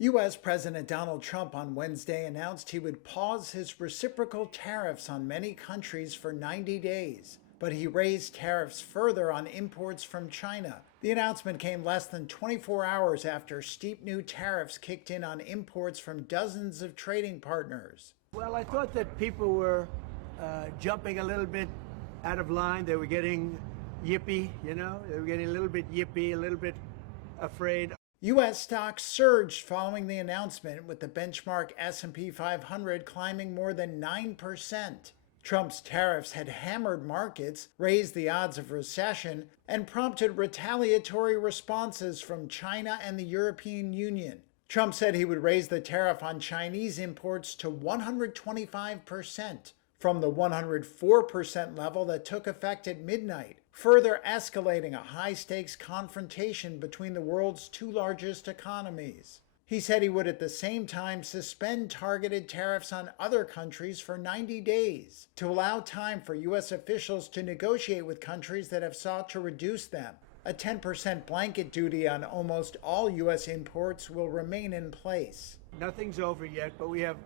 U.S. President Donald Trump on Wednesday announced he would pause his reciprocal tariffs on many countries for 90 days, but he raised tariffs further on imports from China. The announcement came less than 24 hours after steep new tariffs kicked in on imports from dozens of trading partners. Well, I thought that people were jumping a little bit out of line. They were getting yippy, They were getting a little bit yippy, a little bit afraid. U.S. stocks surged following the announcement, with the benchmark S&P 500 climbing more than 9%. Trump's tariffs had hammered markets, raised the odds of recession, and prompted retaliatory responses from China and the European Union. Trump said he would raise the tariff on Chinese imports to 125%, from the 104% level that took effect at midnight, further escalating a high-stakes confrontation between the world's two largest economies. He said he would at the same time suspend targeted tariffs on other countries for 90 days to allow time for U.S. officials to negotiate with countries that have sought to reduce them. A 10% blanket duty on almost all U.S. imports will remain in place. Nothing's over yet, but we have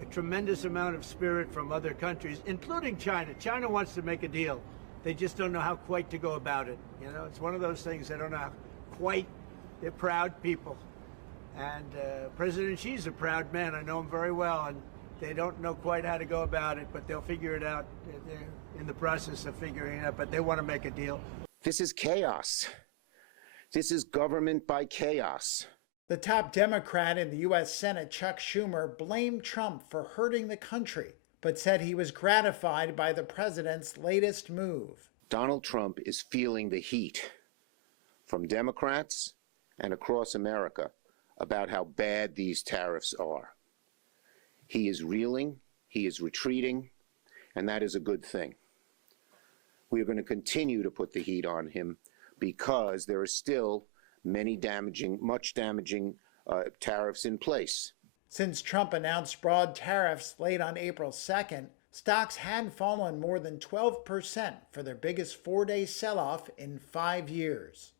a tremendous amount of spirit from other countries, including China. China wants to make a deal. They just don't know how quite to go about it. It's one of those things they don't know how quite. They're proud people. And President Xi's a proud man. I know him very well, and they don't know quite how to go about it, but they'll figure it out. They're in the process of figuring it out, but they want to make a deal. This is chaos. This is government by chaos. The top Democrat in the U.S. Senate, Chuck Schumer, blamed Trump for hurting the country, but said he was gratified by the president's latest move. Donald Trump is feeling the heat from Democrats and across America about how bad these tariffs are. He is reeling, he is retreating, and that is a good thing. We are going to continue to put the heat on him because there are still much damaging tariffs in place. Since Trump announced broad tariffs late on April 2nd, stocks had fallen more than 12% for their biggest four-day sell-off in 5 years.